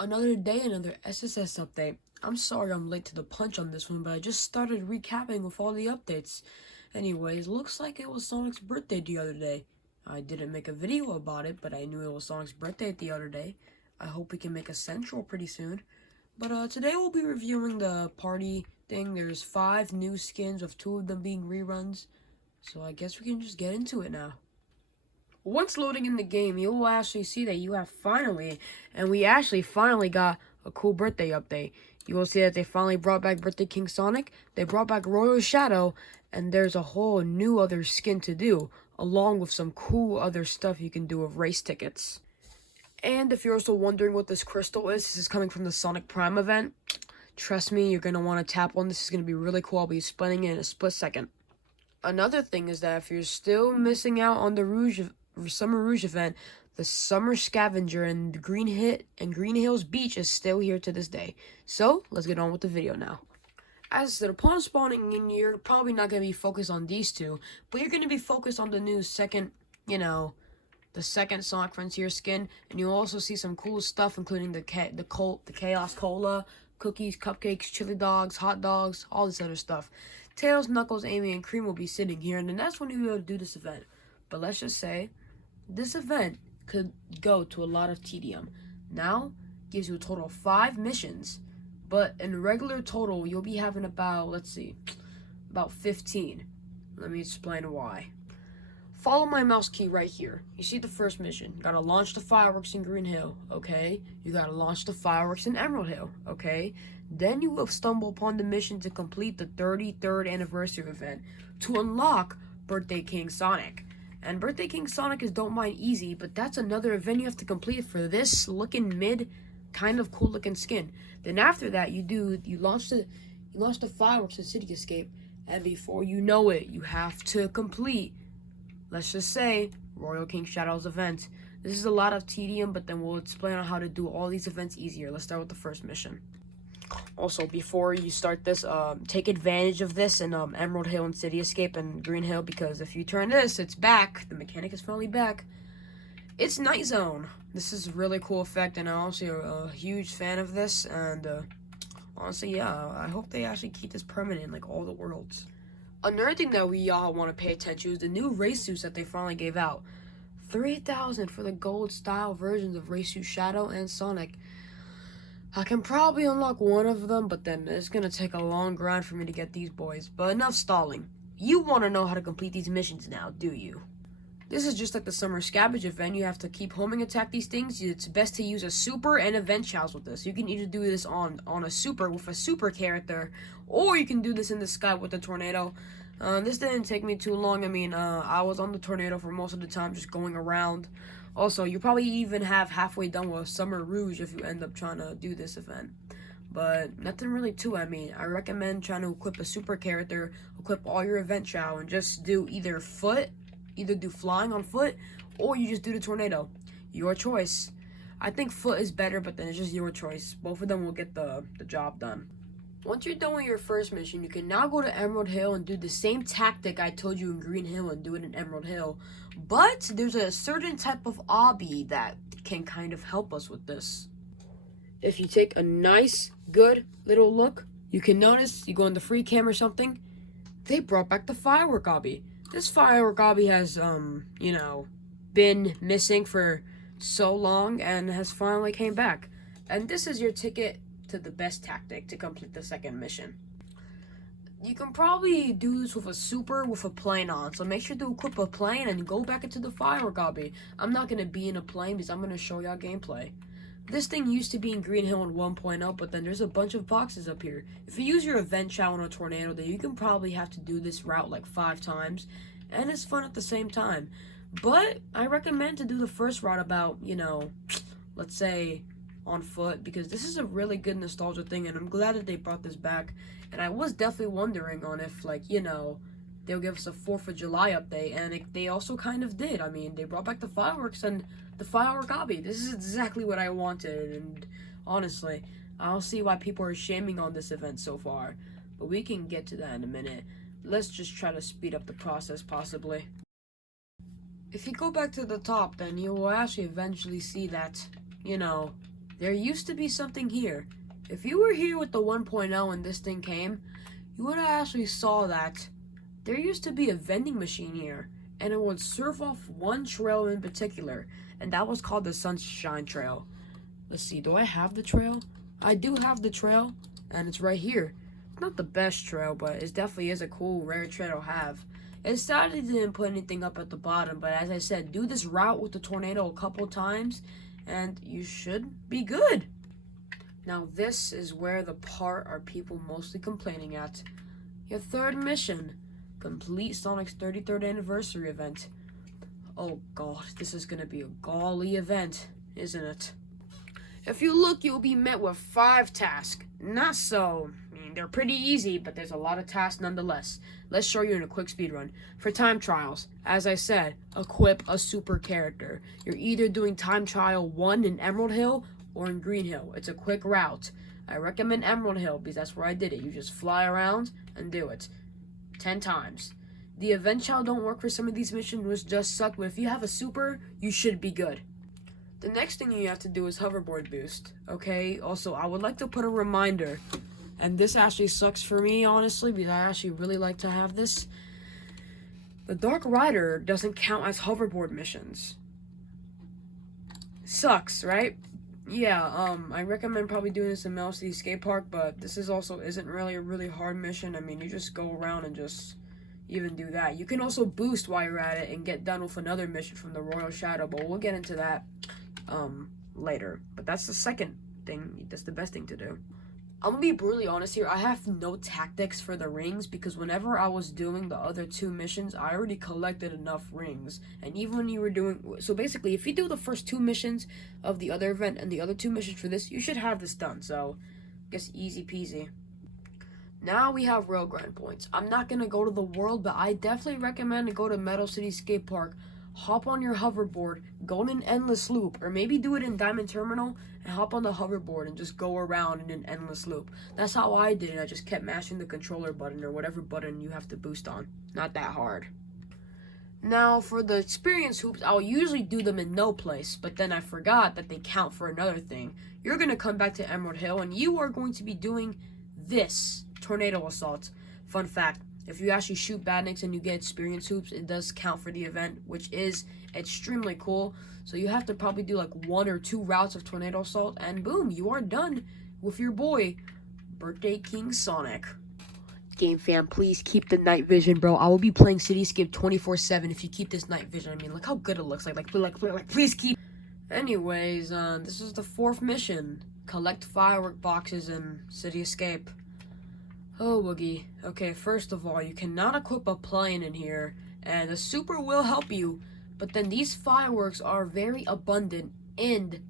Another day, another SSS update. I'm sorry I'm late to the punch on this one, but I just started recapping with all the updates. Anyways, looks like it was Sonic's birthday the other day. I didn't make a video about it, but I knew it was Sonic's birthday the other day. I hope we can make a central pretty soon. But today we'll be reviewing the party thing. There's 5 new skins, with 2 of them being reruns. So I guess we can just get into it now. Once loading in the game, you will actually see that you have we actually finally got a cool birthday update. You will see that they finally brought back Birthday King Sonic, they brought back Royal Shadow, and there's a whole new other skin to do, along with some cool other stuff you can do with race tickets. And if you're also wondering what this crystal is, this is coming from the Sonic Prime event. Trust me, you're going to want to tap on this. Is going to be really cool. I'll be explaining it in a split second. Another thing is that if you're still missing out on the Summer Rouge event, the Summer Scavenger and Green Hills Beach is still here to this day. So let's get on with the video now. As I said, upon spawning in, you're probably not going to be focused on these two, but you're going to be focused on the new second, the second Sonic Frontier skin, and you'll also see some cool stuff, including the Chaos Cola, cookies, cupcakes, chili dogs, hot dogs, all this other stuff. Tails, Knuckles, Amy, and Cream will be sitting here, and then that's when you'll be able to do this event. But let's just say, this event could go to a lot of tedium. Now, gives you a total of 5 missions, but in regular total, you'll be having about 15. Let me explain why. Follow my mouse key right here. You see the first mission. You gotta launch the fireworks in Green Hill, okay? You gotta launch the fireworks in Emerald Hill, okay? Then you will stumble upon the mission to complete the 33rd anniversary event to unlock Birthday King Sonic. And Birthday King Sonic is Don't Mind Easy, but that's another event you have to complete for this looking kind of cool looking skin. Then after that, you launch the fireworks in City Escape, and before you know it, you have to complete, let's just say, Royal King Shadow's event. This is a lot of tedium, but then we'll explain on how to do all these events easier. Let's start with the first mission. Also, before you start this, take advantage of this in Emerald Hill and City Escape and Green Hill, because if you turn this, it's back. The mechanic is finally back. It's Night Zone. This is a really cool effect, and I'm also a huge fan of this, and honestly, yeah, I hope they actually keep this permanent in like all the worlds. Another thing that we all want to pay attention to is the new race suits that they finally gave out. 3,000 for the gold style versions of Race Suit Shadow and Sonic. I can probably unlock one of them, but then it's gonna take a long grind for me to get these boys. But enough stalling. You want to know how to complete these missions now, do you? This is just like the Summer Scavenge event. You have to keep homing attack these things. It's best to use a super and event chows with this. You can either do this on a super with a super character, or you can do this in the sky with a tornado. This didn't take me too long. I mean, I was on the tornado for most of the time, just going around. Also, you probably even have halfway done with Summer Rouge if you end up trying to do this event. But nothing really too. I mean, I recommend trying to equip a super character, equip all your event chow, and just do either do flying on foot, or you just do the tornado. Your choice. I think foot is better, but then it's just your choice. Both of them will get the job done. Once you're done with your first mission, you can now go to Emerald Hill and do the same tactic I told you in Green Hill and do it in Emerald Hill. But there's a certain type of obby that can kind of help us with this. If you take a nice, good little look, you can notice, you go in the free cam or something, they brought back the firework obby. This firework obby has, been missing for so long and has finally came back. And this is your ticket to the best tactic to complete the second mission. You can probably do this with a super with a plane on, so make sure to equip a plane and go back into the firework obby. I'm not going to be in a plane because I'm going to show y'all gameplay. This thing used to be in Green Hill in 1.0, but then there's a bunch of boxes up here. If you use your event chow in a tornado, then you can probably have to do this route like 5 times, and it's fun at the same time. But I recommend to do the first route about, let's say on foot, because this is a really good nostalgia thing, and I'm glad that they brought this back. And I was definitely wondering on if, they'll give us a 4th of July update, and they also kind of did. I mean, they brought back the fireworks and the firework obby. This is exactly what I wanted, and honestly, I don't see why people are shaming on this event so far. But we can get to that in a minute. Let's just try to speed up the process, possibly. If you go back to the top, then you will actually eventually see that, there used to be something here. If you were here with the 1.0 and this thing came, you would have actually saw that there used to be a vending machine here, and it would serve off one trail in particular, and that was called the Sunshine Trail. Let's see, do I have the trail? I do have the trail, and it's right here. It's not the best trail, but it definitely is a cool, rare trail to have. It sadly didn't put anything up at the bottom, but as I said, do this route with the tornado a couple times, and you should be good. Now this is where the part are people mostly complaining at. Your third mission, complete Sonic's 33rd anniversary event. Oh god, this is gonna be a golly event, isn't it? If you look, you'll be met with 5 tasks. Not so. I mean, they're pretty easy, but there's a lot of tasks nonetheless. Let's show you in a quick speed run. For time trials, as I said, equip a super character. You're either doing time trial 1 in Emerald Hill or in Green Hill. It's a quick route. I recommend Emerald Hill because that's where I did it. You just fly around and do it 10 times. The event child don't work for some of these missions, which just suck, but if you have a super, you should be good. The next thing you have to do is hoverboard boost, okay? Also, I would like to put a reminder, and this actually sucks for me, honestly, because I actually really like to have this. The Dark Rider doesn't count as hoverboard missions. Sucks, right? Yeah, I recommend probably doing this in Metal City Skate Park, but this is also isn't really a really hard mission. I mean, you just go around and just even do that. You can also boost while you're at it and get done with another mission from the Royal Shadow, but we'll get into that later. But that's the second thing. That's the best thing to do. I'm gonna be brutally honest here. I have no tactics for the rings because whenever I was doing the other 2 missions, I already collected enough rings. And even when you were doing, so basically, if you do the first 2 missions of the other event and the other 2 missions for this, you should have this done. So, I guess easy peasy. Now we have rail grind points. I'm not gonna go to the world, but I definitely recommend to go to Metal City Skate Park. Hop on your hoverboard, go in an endless loop, or maybe do it in Diamond Terminal and hop on the hoverboard and just go around in an endless loop. That's how I did it. I just kept mashing the controller button or whatever button you have to boost on. Not that hard. Now for the experience hoops, I'll usually do them in no place, but then I forgot that they count for another thing. You're gonna come back to Emerald Hill and you are going to be doing this tornado assault. Fun fact. If you actually shoot badniks and you get experience hoops, it does count for the event, which is extremely cool. So you have to probably do like 1 or 2 routes of Tornado Assault, and boom, you are done with your boy, Birthday King Sonic. Game fam, please keep the night vision, bro. I will be playing Cityscape 24/7 if you keep this night vision. I mean, look how good it looks. Like, please keep. Anyways, this is the 4th mission. Collect firework boxes in City Escape. Oh, Woogie. Okay, first of all, you cannot equip a plane in here, and the super will help you, but then these fireworks are very abundant in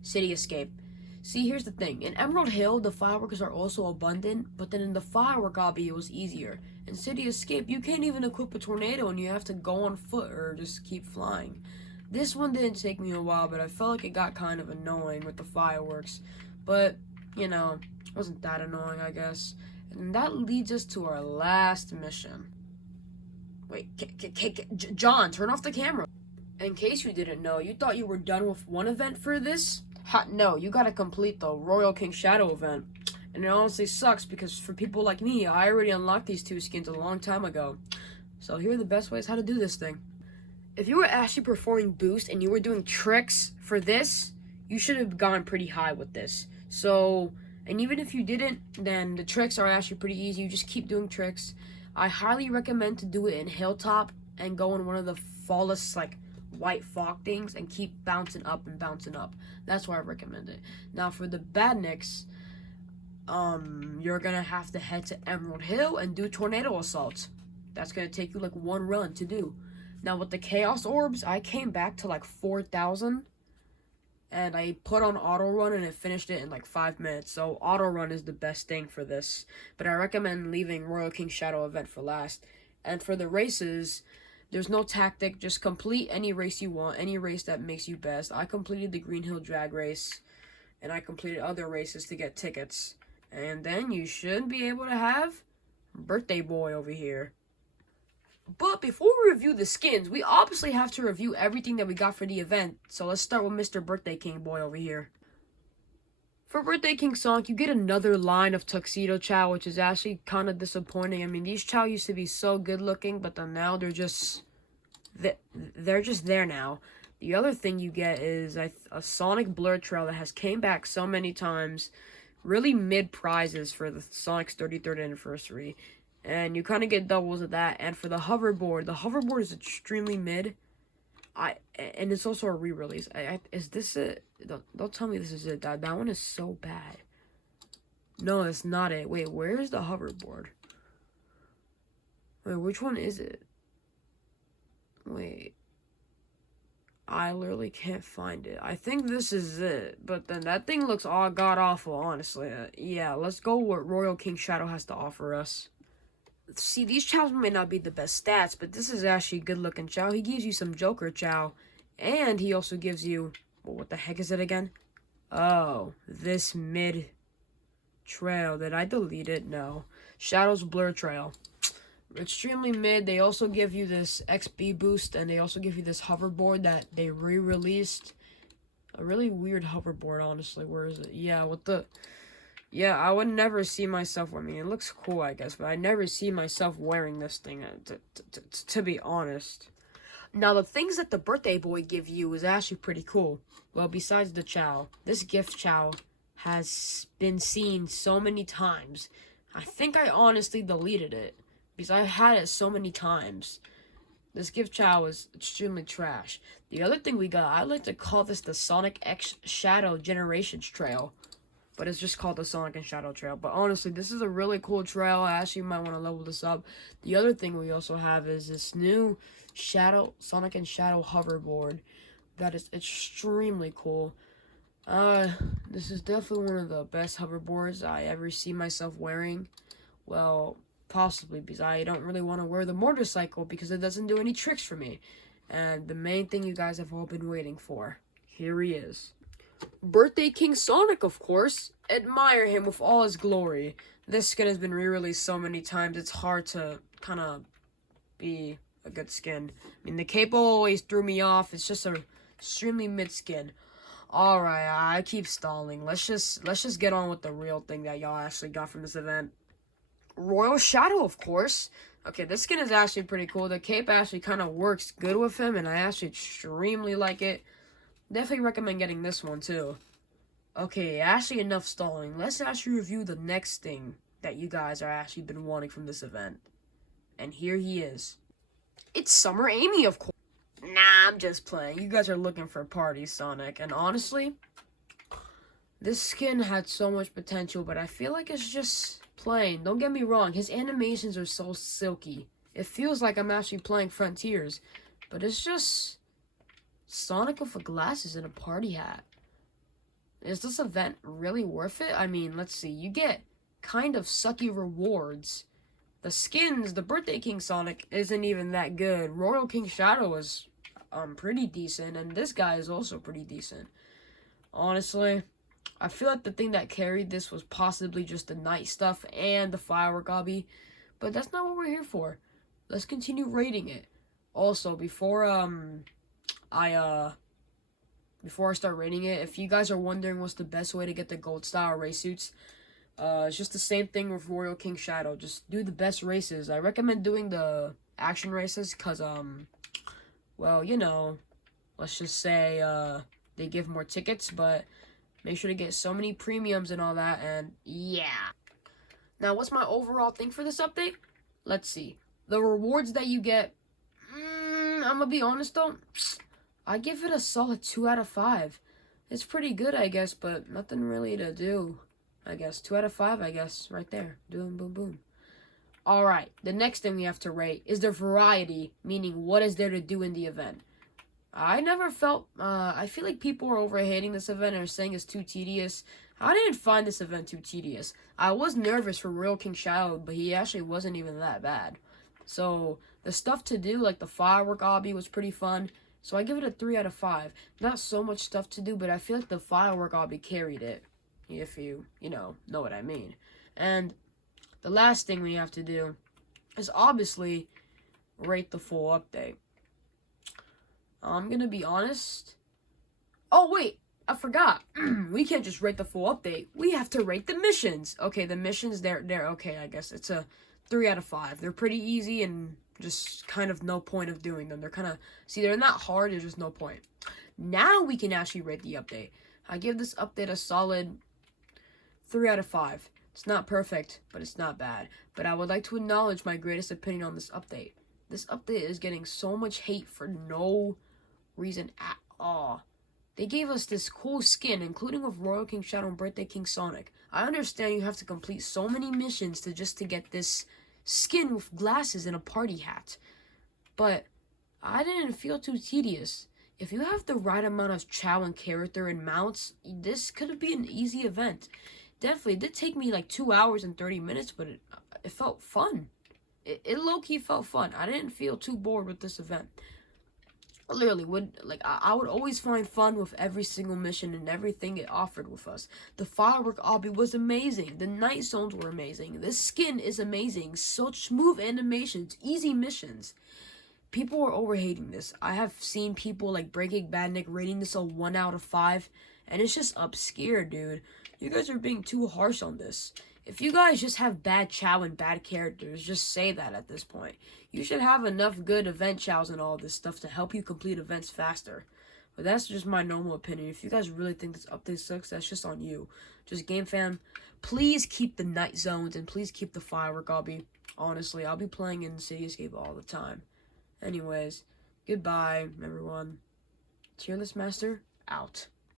City Escape. See, here's the thing. In Emerald Hill, the fireworks are also abundant, but then in the firework obby, it was easier. In City Escape, you can't even equip a tornado, and you have to go on foot or just keep flying. This one didn't take me a while, but I felt like it got kind of annoying with the fireworks. But, you know, it wasn't that annoying, I guess. And that leads us to our last mission. Wait, John, turn off the camera. In case you didn't know, you thought you were done with one event for this? No, you gotta complete the Royal King Shadow event. And it honestly sucks because for people like me, I already unlocked these 2 skins a long time ago. So here are the best ways how to do this thing. If you were actually performing boost and you were doing tricks for this, you should have gone pretty high with this. So, and even if you didn't, then the tricks are actually pretty easy. You just keep doing tricks. I highly recommend to do it in Hilltop and go in one of the flawless, like, white fog things and keep bouncing up and bouncing up. That's why I recommend it. Now, for the badniks, you're gonna have to head to Emerald Hill and do Tornado Assault. That's gonna take you, like, 1 run to do. Now, with the Chaos Orbs, I came back to, like, 4,000. And I put on auto run and it finished it in like 5 minutes. So auto run is the best thing for this. But I recommend leaving Royal King Shadow event for last. And for the races, there's no tactic. Just complete any race you want. Any race that makes you best. I completed the Green Hill Drag Race. And I completed other races to get tickets. And then you should be able to have Birthday Boy over here. But before we review the skins, we obviously have to review everything that we got for the event. So let's start with Mr. Birthday King Boy over here. For Birthday King Sonic, you get another line of Tuxedo Chow, which is actually kind of disappointing. I mean, these Chow used to be so good looking, but then now they're just there now. The other thing you get is a Sonic Blur Trail that has came back so many times. Really mid prizes for the Sonic's 33rd anniversary. And you kind of get doubles of that. And for the hoverboard is extremely mid. And it's also a re-release. Is this it? Don't tell me this is it. That one is so bad. No, that's not it. Wait, where is the hoverboard? Wait, which one is it? Wait. I literally can't find it. I think this is it. But then that thing looks all god-awful, honestly. Yeah, let's go what Royal King Shadow has to offer us. See, these chows may not be the best stats, but this is actually a good-looking chow. He gives you some Joker chow, and he also gives you... Well, what the heck is it again? Oh, this mid trail. Did I delete it? No. Shadow's Blur Trail. Extremely mid. They also give you this XP boost, and they also give you this hoverboard that they re-released. A really weird hoverboard, honestly. Where is it? Yeah, with the... Yeah, I would never see myself, I mean, it looks cool, I guess, but I never see myself wearing this thing, to be honest. Now, the things that the birthday boy give you is actually pretty cool. Well, besides the chow, this gift chow has been seen so many times. I think I honestly deleted it, because I had it so many times. This gift chow is extremely trash. The other thing we got, I like to call this the Sonic X Shadow Generations Trail. But it's just called the Sonic and Shadow Trail. But honestly, this is a really cool trail. I actually might want to level this up. The other thing we also have is this new Sonic and Shadow hoverboard. That is extremely cool. This is definitely one of the best hoverboards I ever see myself wearing. Well, possibly, because I don't really want to wear the motorcycle because it doesn't do any tricks for me. And the main thing you guys have all been waiting for. Here he is. Birthday King Sonic, of course. Admire him with all his glory. This skin has been re-released so many times, it's hard to kind of be a good skin. I mean, the capo always threw me off. It's just a extremely mid skin. Alright, I keep stalling. Let's just get on with the real thing that y'all actually got from this event. Royal Shadow, of course. Okay, this skin is actually pretty cool. The cape actually kind of works good with him, and I actually extremely like it. Definitely recommend getting this one, too. Okay, actually enough stalling. Let's actually review the next thing that you guys are actually been wanting from this event. And here he is. It's Summer Amy, of course. Nah, I'm just playing. You guys are looking for party, Sonic. And honestly, this skin had so much potential, but I feel like it's just plain. Don't get me wrong, his animations are so silky. It feels like I'm actually playing Frontiers, but it's just... Sonic with glasses and a party hat. Is this event really worth it? I mean, let's see. You get kind of sucky rewards. The skins, the Birthday King Sonic isn't even that good. Royal King Shadow is pretty decent, and this guy is also pretty decent. Honestly, I feel like the thing that carried this was possibly just the night stuff and the firework obby, but that's not what we're here for. Let's continue rating it. Also, before I start rating it, if you guys are wondering what's the best way to get the gold style race suits, it's just the same thing with Royal King Shadow. Just do the best races. I recommend doing the action races because, well, you know, let's just say, they give more tickets, but make sure to get so many premiums and all that, and yeah. Now, what's my overall thing for this update? Let's see. The rewards that you get, I'm gonna be honest though, I give it a solid 2 out of 5. It's pretty good, I guess, but nothing really to do, I guess. 2 out of 5, I guess, right there. Boom, boom, boom. Alright, the next thing we have to rate is the variety, meaning what is there to do in the event. I never felt, I feel like people are overhating this event and are saying it's too tedious. I didn't find this event too tedious. I was nervous for Royal King Shadow, but he actually wasn't even that bad. So, the stuff to do, like the firework obby, was pretty fun. So I give it a 3 out of 5. Not so much stuff to do, but I feel like the firework obby carried it. If you know what I mean. And the last thing we have to do is obviously rate the full update. I'm gonna be honest. Oh, wait. I forgot. We can't just rate the full update. We have to rate the missions. Okay, the missions, they're okay, I guess. It's a 3 out of 5. They're pretty easy and just kind of no point of doing them. They're kind of, see, they're not hard, there's just no point. Now we can actually rate the update. I give this update a solid 3 out of 5. It's not perfect, but it's not bad. But I would like to acknowledge my greatest opinion on this update. This update is getting so much hate for no reason at all. They gave us this cool skin, including with Royal King Shadow and Birthday King Sonic. I understand you have to complete so many missions to get this skin with glasses and a party hat. But I didn't feel too tedious. If you have the right amount of Chao and character and mounts, this could be an easy event. Definitely, it did take me like 2 hours and 30 minutes, but it felt fun. It low-key felt fun. I didn't feel too bored with this event. Literally, I would always find fun with every single mission and everything it offered with us. The firework obby was amazing. The night zones were amazing. The skin is amazing. Such smooth animations, easy missions. People are overhating this. I have seen people like Breaking Bad Nick rating this a 1 out of 5, and it's just obscure, dude. You guys are being too harsh on this. If you guys just have bad Chao and bad characters, just say that at this point. You should have enough good event Chaos and all this stuff to help you complete events faster. But that's just my normal opinion. If you guys really think this update sucks, that's just on you. Just Game Fam, please keep the night zones and please keep the firework obby. Honestly, I'll be playing in City Escape all the time. Anyways, goodbye, everyone. Tearless Master, out.